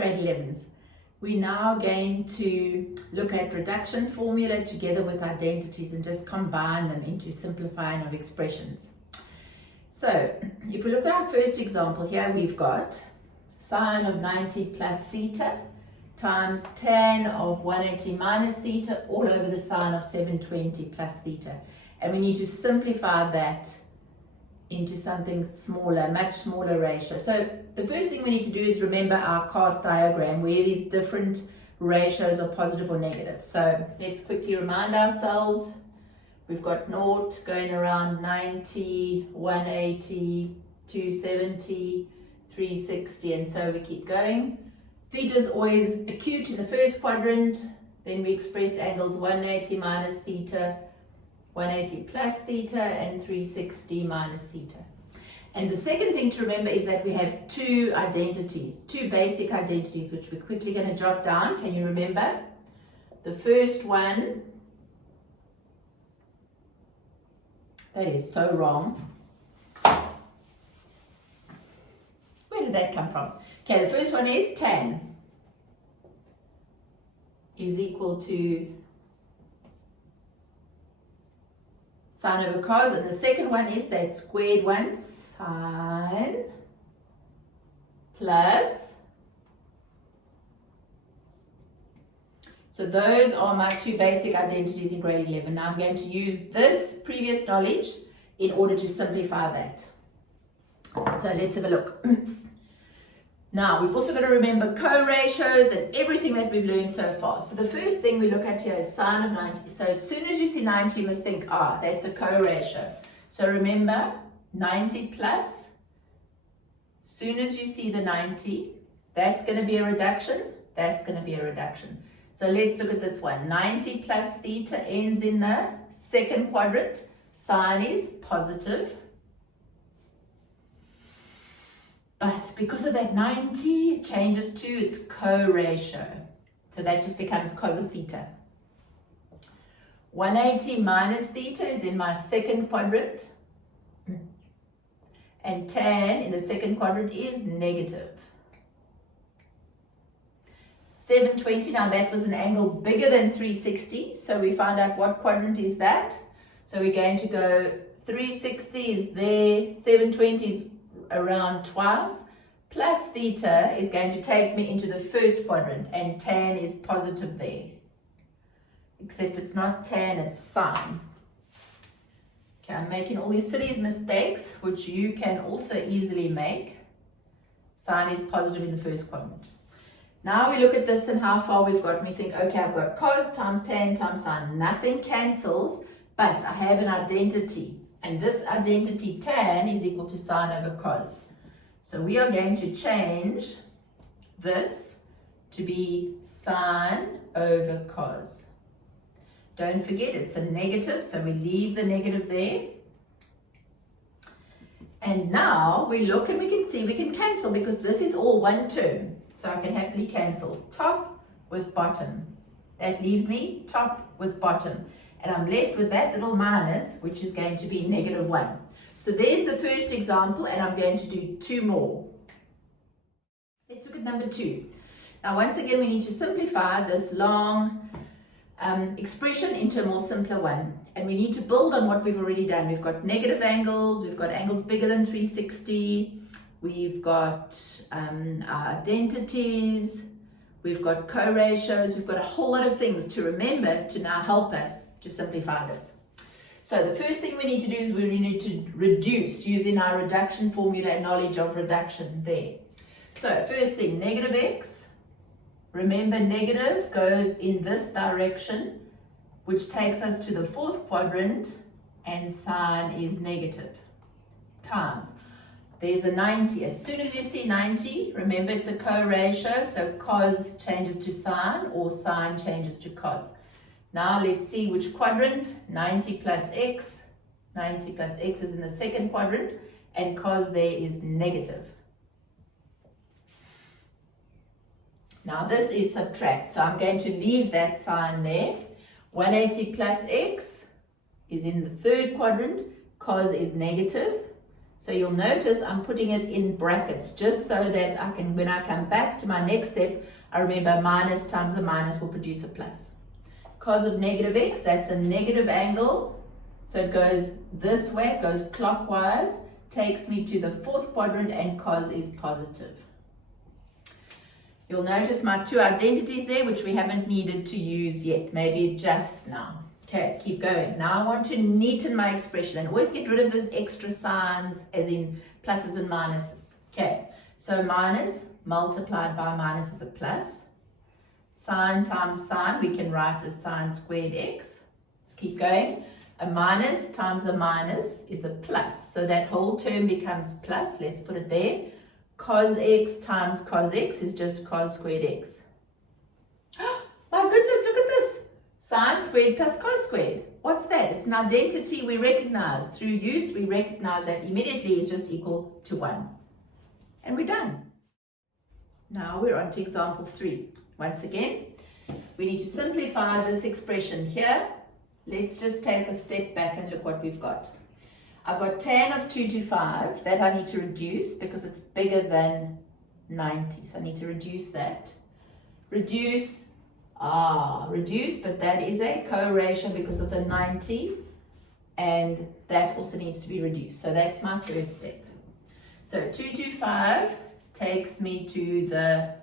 grade 11s. We're now going to look at reduction formula together with identities and just combine them into simplifying of expressions. So if we look at our first example here, we've got sine of 90 plus theta times tan of 180 minus theta all over the sine of 720 plus theta. And we need to simplify that into something smaller, much smaller ratio. So the first thing we need to do is remember our cast diagram where these different ratios are positive or negative. So let's quickly remind ourselves. We've got 0 going around 90, 180, 270, 360, and so we keep going. Theta is always acute in the first quadrant. Then we express angles 180 minus theta, 180 plus theta, and 360 minus theta. And the second thing to remember is that we have two identities, two basic identities, which we're quickly going to jot down. Can you remember? The first one, that is so wrong. Where did that come from? Okay, the first one is tan is equal to sine over cos, and the second one is that squared one, sine plus. So those are my two basic identities in grade 11. Now I'm going to use this previous knowledge in order to simplify that. So let's have a look. Now, we've also got to remember co-ratios and everything that we've learned so far. So the first thing we look at here is sine of 90. So as soon as you see 90, you must think, that's a co-ratio. So remember, 90 plus, as soon as you see the 90, that's going to be a reduction, that's going to be a reduction. So let's look at this one. 90 plus theta ends in the second quadrant. Sine is positive. But because of that 90, it changes to its co-ratio. So that just becomes cos of theta. 180 minus theta is in my second quadrant. And tan in the second quadrant is negative. 720, now that was an angle bigger than 360. So we find out what quadrant is that. So we're going to go 360 is there, 720 is around twice, plus theta is going to take me into the first quadrant, and tan is positive there. Except it's not tan, it's sine. Okay, I'm making all these silly mistakes, which you can also easily make. Sine is positive in the first quadrant. Now we look at this and how far we've got, and we think, okay, I've got cos times tan times sine. Nothing cancels, but I have an identity. And this identity tan is equal to sine over cos. So we are going to change this to be sine over cos. Don't forget it's a negative, so we leave the negative there. And now we look and we can see we can cancel because this is all one term. So I can happily cancel top with bottom. That leaves me top with bottom. And I'm left with that little minus, which is going to be negative 1. So there's the first example, and I'm going to do two more. Let's look at number 2. Now, once again, we need to simplify this long expression into a more simpler one. And we need to build on what we've already done. We've got negative angles, we've got angles bigger than 360, we've got our identities, we've got co-ratios, we've got a whole lot of things to remember to now help us to simplify this. So the first thing we need to do is we need to reduce using our reduction formula and knowledge of reduction there. So first thing, negative x. Remember, negative goes in this direction, which takes us to the fourth quadrant, and sine is negative. Times. There's a 90. As soon as you see 90, remember it's a co-ratio, so cos changes to sine or sine changes to cos. Now let's see which quadrant. 90 plus x. 90 plus x is in the second quadrant, and cos there is negative. Now this is subtract, so I'm going to leave that sign there. 180 plus x is in the third quadrant, cos is negative. So you'll notice I'm putting it in brackets just so that I can, when I come back to my next step, I remember minus times a minus will produce a plus. Cos of negative x, that's a negative angle. So it goes this way, it goes clockwise, takes me to the fourth quadrant, and cos is positive. You'll notice my two identities there, which we haven't needed to use yet, maybe just now. Okay, keep going. Now I want to neaten my expression and always get rid of these extra signs as in pluses and minuses. Okay, so minus multiplied by minus is a plus. Sine times sine we can write as sine squared x. Let's keep going. A minus times a minus is a plus. So that whole term becomes plus. Let's put it there. Cos x times cos x is just cos squared x. My goodness, look at this. Sine squared plus cos squared. What's that? It's an identity we recognize. Through use, we recognize that immediately is just equal to 1. And we're done. Now we're on to example 3. Once again, we need to simplify this expression here. Let's just take a step back and look what we've got. I've got tan of 2 to 5. That I need to reduce because it's bigger than 90. So I need to reduce that. Reduce, but that is a co-ratio because of the 90. And that also needs to be reduced. So that's my first step. So 2 to 5 takes me to the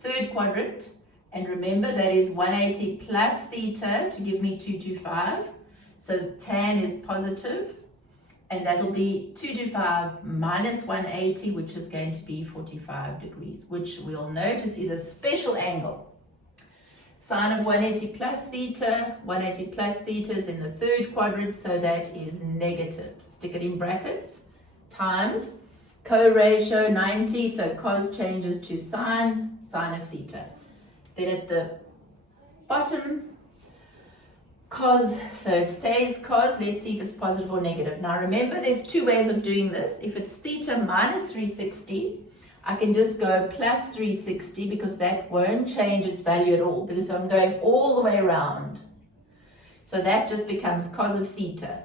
third quadrant. And remember that is 180 plus theta to give me 2 to 5. So tan is positive. And that'll be 2 to 5 minus 180, which is going to be 45 degrees, which we'll notice is a special angle. Sine of 180 plus theta is in the third quadrant, so that is negative. Stick it in brackets, times co-ratio 90, so cos changes to sine of theta. Then at the bottom, cos, so it stays cos. Let's see if it's positive or negative. Now remember, there's two ways of doing this. If it's theta minus 360, I can just go plus 360 because that won't change its value at all because I'm going all the way around. So that just becomes cos of theta.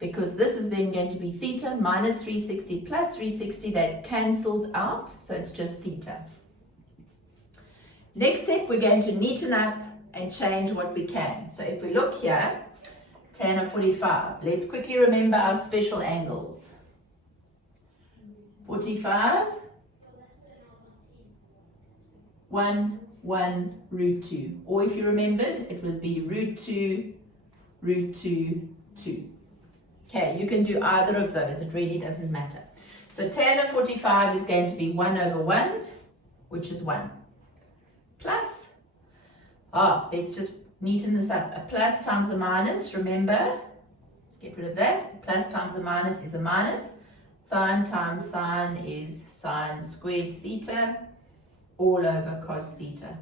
Because this is then going to be theta minus 360 plus 360, that cancels out, so it's just theta. Next step, we're going to neaten up and change what we can. So if we look here, tan of 45, let's quickly remember our special angles. 45, 1, 1, root 2. Or if you remembered, it would be root 2, root 2, 2. Okay, you can do either of those, it really doesn't matter. So tan of 45 is going to be 1 over 1, which is 1. Plus, let's just neaten this up. A plus times a minus, remember, let's get rid of that. A plus times a minus is a minus. Sine times sine is sine squared theta, all over cos theta.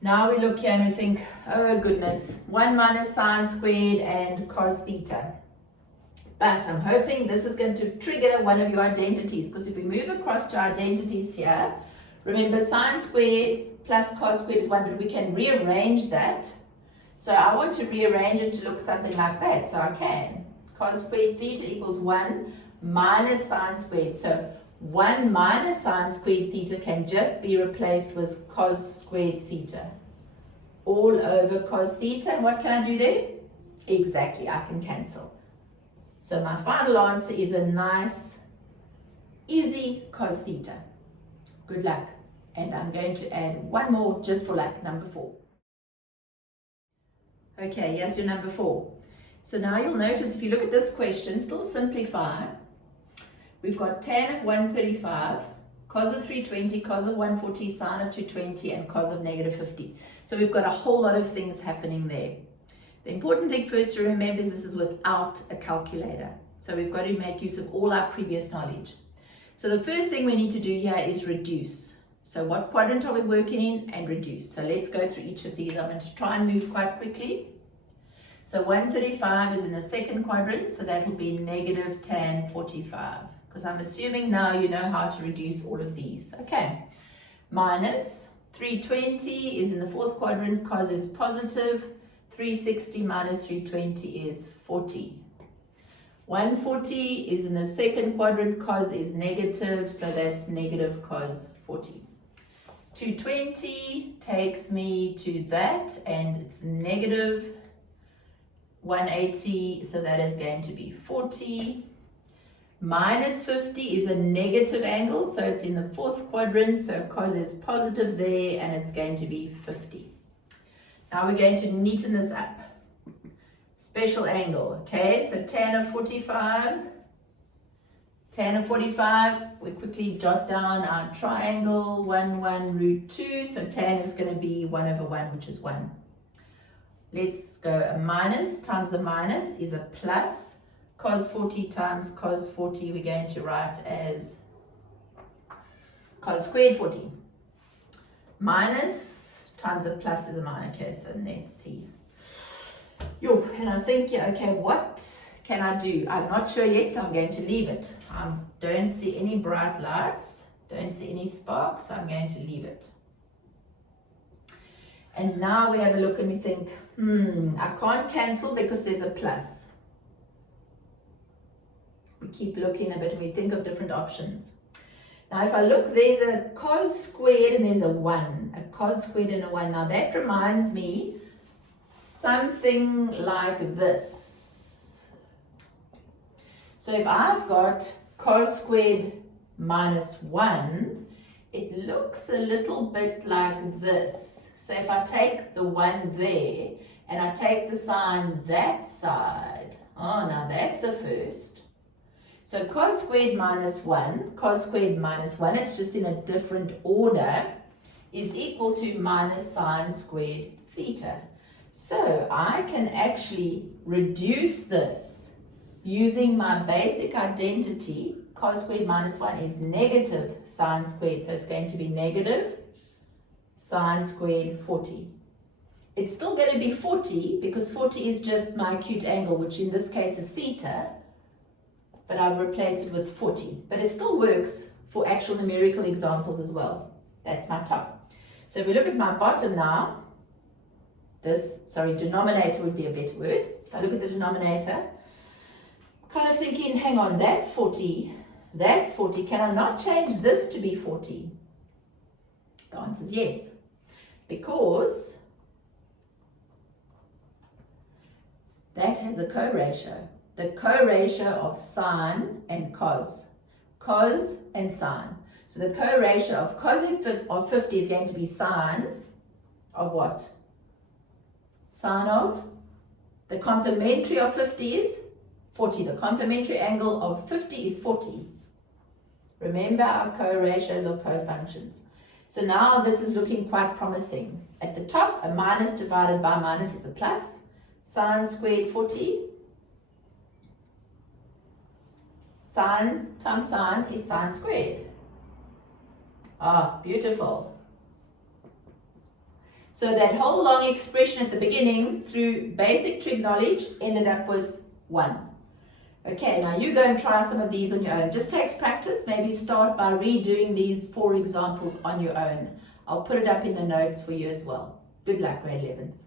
Now we look here and we think, oh goodness, 1 minus sine squared and cos theta. But I'm hoping this is going to trigger one of your identities, because if we move across to identities here, remember sine squared plus cos squared is 1, but we can rearrange that. So I want to rearrange it to look something like that, so I can. Cos squared theta equals 1 minus sine squared. So 1 minus sine squared theta can just be replaced with cos squared theta. All over cos theta. And what can I do there? Exactly, I can cancel. So my final answer is a nice, easy cos theta. Good luck. And I'm going to add one more just for luck, number 4. Okay, here's your number 4. So now you'll notice if you look at this question, still simplify. We've got tan of 135, cos of 320, cos of 140, sine of 220, and cos of negative 50. So we've got a whole lot of things happening there. The important thing first to remember is this is without a calculator. So we've got to make use of all our previous knowledge. So the first thing we need to do here is reduce. So what quadrant are we working in? And reduce. So let's go through each of these. I'm going to try and move quite quickly. So 135 is in the second quadrant, so that will be negative tan 45. Because I'm assuming now you know how to reduce all of these. Okay. Minus 320 is in the fourth quadrant, cos is positive. 360 minus 320 is 40. 140 is in the second quadrant, cos is negative, so that's negative cos 40. 220 takes me to that, and it's negative 180, so that is going to be 40. Minus 50 is a negative angle, so it's in the fourth quadrant, so cos is positive there, and it's going to be 50. Now we're going to neaten this up. Special angle, okay, so tan of 45, we quickly jot down our triangle, 1 root 2, so tan is going to be 1 over 1, which is 1. Let's go a minus times a minus is a plus, cos 40 times cos 40 we're going to write as cos squared 40. Minus times a plus is a minus, okay, so let's see. And I think, yeah, okay, what can I do? I'm not sure yet, so I'm going to leave it. I don't see any bright lights, don't see any sparks, so I'm going to leave it. And now we have a look and we think, I can't cancel because there's a plus. We keep looking a bit and we think of different options. Now if I look, there's a cos squared and there's a 1. A cos squared and a 1. Now that reminds me something like this. So if I've got cos squared minus 1, it looks a little bit like this. So if I take the 1 there and I take the sign that side, oh, now that's a first. So cos squared minus 1, it's just in a different order, is equal to minus sine squared theta. So I can actually reduce this using my basic identity. Cos squared minus 1 is negative sine squared, so it's going to be negative sine squared 40. It's still going to be 40 because 40 is just my acute angle, which in this case is theta, but I've replaced it with 40. But it still works for actual numerical examples as well. That's my top. So if we look at my bottom now, denominator would be a better word. If I look at the denominator, kind of thinking, hang on, that's 40, that's 40. Can I not change this to be 40? The answer is yes, because that has a co-ratio. The co-ratio of sine and cos and sine. So the co-ratio of cos of 50 is going to be sine of what? Sine of, the complementary of 50 is 40. The complementary angle of 50 is 40. Remember our co-ratios or co-functions. So now this is looking quite promising. At the top, a minus divided by minus is a plus. Sine squared 40. Sine times sine is sine squared. Ah, beautiful. So that whole long expression at the beginning, through basic trig knowledge, ended up with 1. Okay, now you go and try some of these on your own. Just takes practice. Maybe start by redoing these 4 examples on your own. I'll put it up in the notes for you as well. Good luck, grade 11s.